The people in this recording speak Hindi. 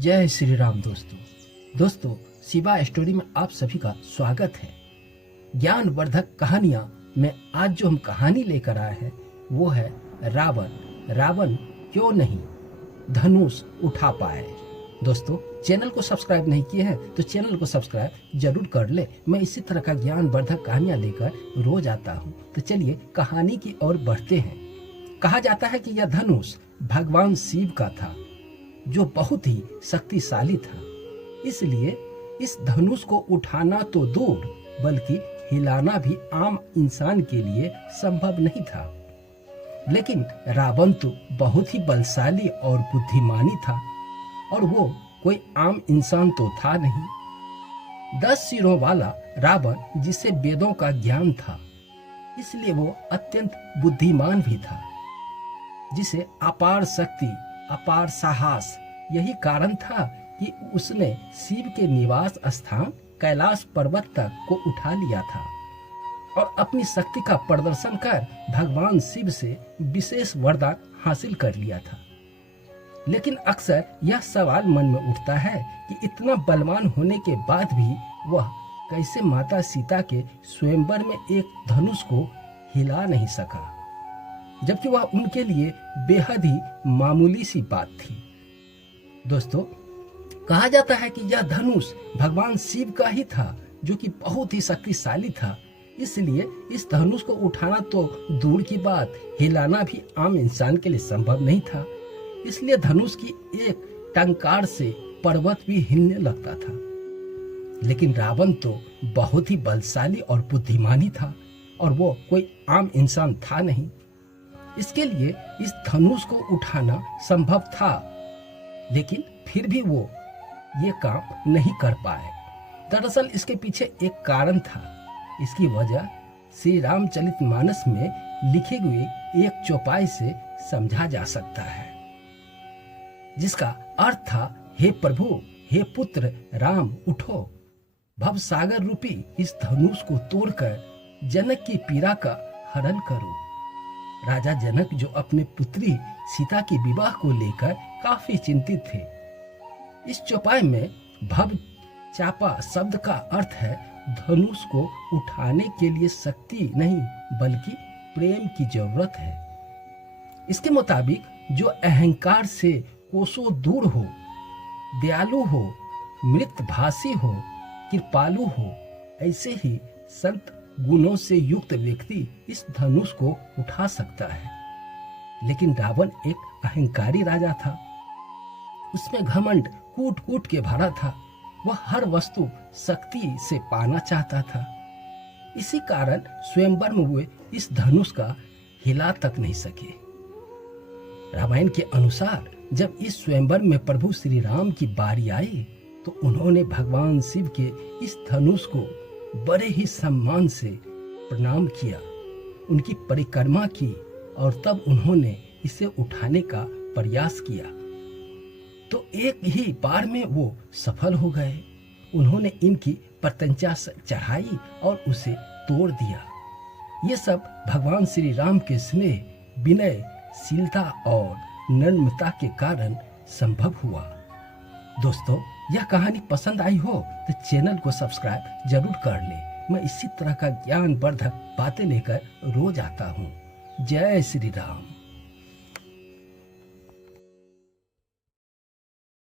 जय श्री राम दोस्तों शिवा स्टोरी में आप सभी का स्वागत है। ज्ञानवर्धक कहानियां में आज जो हम कहानी लेकर आए हैं वो है रावण क्यों नहीं धनुष उठा पाए। दोस्तों चैनल को सब्सक्राइब नहीं किए हैं तो चैनल को सब्सक्राइब जरूर कर ले। मैं इसी तरह का ज्ञानवर्धक कहानियां लेकर रोज आता हूं। तो चलिए कहानी की ओर बढ़ते हैं। कहा जाता है कि यह धनुष भगवान शिव का था जो बहुत ही शक्तिशाली था, इसलिए इस धनुष को उठाना तो दूर बल्कि हिलाना भी आम इंसान के लिए संभव नहीं था। लेकिन रावण तो बहुत ही बलशाली और बुद्धिमानी था और वो कोई आम इंसान तो था नहीं। 10 सिरों वाला रावण जिसे वेदों का ज्ञान था, इसलिए वो अत्यंत बुद्धिमान भी था, जिसे अपार शक्ति अपार साहस, यही कारण था कि उसने शिव के निवास स्थान कैलाश पर्वत तक को उठा लिया था और अपनी शक्ति का प्रदर्शन कर भगवान शिव से विशेष वरदान हासिल कर लिया था। लेकिन अक्सर यह सवाल मन में उठता है कि इतना बलवान होने के बाद भी वह कैसे माता सीता के स्वयंवर में एक धनुष को हिला नहीं सका, जबकि वह उनके लिए बेहद ही मामूली सी बात थी। दोस्तों कहा जाता है कि यह धनुष भगवान शिव का ही था जो कि बहुत ही शक्तिशाली था, इसलिए इस धनुष को उठाना तो दूर की बात, हिलाना भी आम इंसान के लिए संभव नहीं था। इसलिए धनुष की एक टंकार से पर्वत भी हिलने लगता था। लेकिन रावण तो बहुत ही बलशाली और बुद्धिमानी था और वो कोई आम इंसान था नहीं, इसके लिए इस धनुष को उठाना संभव था। लेकिन फिर भी वो ये काम नहीं कर पाए। दरअसल इसके पीछे एक कारण था। इसकी वजह श्री रामचरितमानस में लिखे हुए एक चौपाई से समझा जा सकता है, जिसका अर्थ था, हे प्रभु, हे पुत्र राम, उठो, भव सागर रूपी इस धनुष को तोड़कर जनक की पीड़ा का हरण करो। राजा जनक जो अपने पुत्री सीता के विवाह को लेकर काफी चिंतित थे। इस चौपाई में भव चापा शब्द का अर्थ है धनुष को उठाने के लिए शक्ति नहीं बल्कि प्रेम की जरूरत है। इसके मुताबिक जो अहंकार से कोसों दूर हो, दयालु हो, मृतभाषी हो, कृपालु हो, ऐसे ही संत गुणों से युक्त व्यक्ति इस धनुष को उठा सकता है। लेकिन रावण एक अहंकारी राजा था। उसमें घमंड कूट कूट के भरा था। वह हर वस्तु शक्ति से पाना चाहता था। इसी कारण स्वयंवर में हुए इस धनुष का हिला तक नहीं सके। रामायण के अनुसार जब इस स्वयंवर में प्रभु श्री राम की बारी आई तो उन्होंने भगवान शिव के इस धनुष को बड़े ही सम्मान से प्रणाम किया, उनकी परिक्रमा की और तब उन्होंने इसे उठाने का प्रयास किया तो एक ही बार में वो सफल हो गए। उन्होंने इनकी प्रत्यंचा चढ़ाई और उसे तोड़ दिया। ये सब भगवान श्री राम के स्नेह, विनयशीलता और नम्रता के कारण संभव हुआ। दोस्तों यह कहानी पसंद आई हो तो चैनल को सब्सक्राइब जरूर कर ले। मैं इसी तरह का ज्ञानवर्धक बातें लेकर रोज आता हूँ। जय श्री राम।